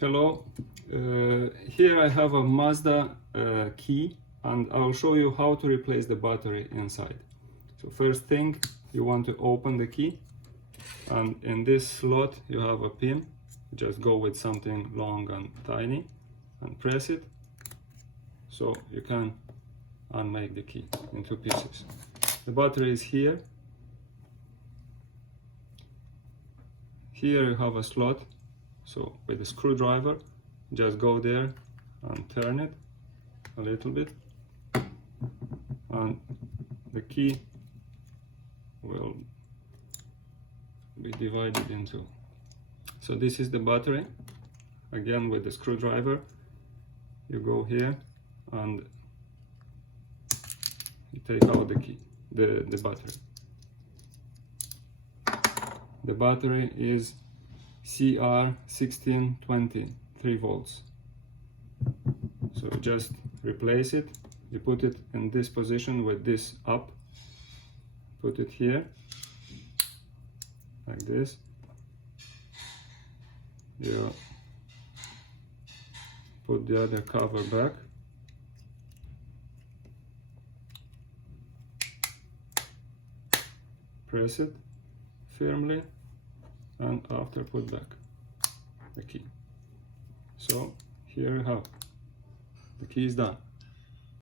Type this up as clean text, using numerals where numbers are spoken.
Hello, here I have a Mazda key, and I'll show you how to replace the battery inside. So first thing, you want to open the key, and in this slot you have a pin. Just go with something long and tiny and press it, so you can unmake the key in two pieces. The battery is here. Here you have a slot, so with a screwdriver just go there and turn it a little bit, and the key will be divided in two. So this is the battery. Again, with the screwdriver you go here and you take out the key, the battery. The battery is CR1620, 3 volts. So just replace it. You put it in this position with this up. Put it here, like this. You put the other cover back. Press it firmly, and after put back the key. So here you have, the key is done.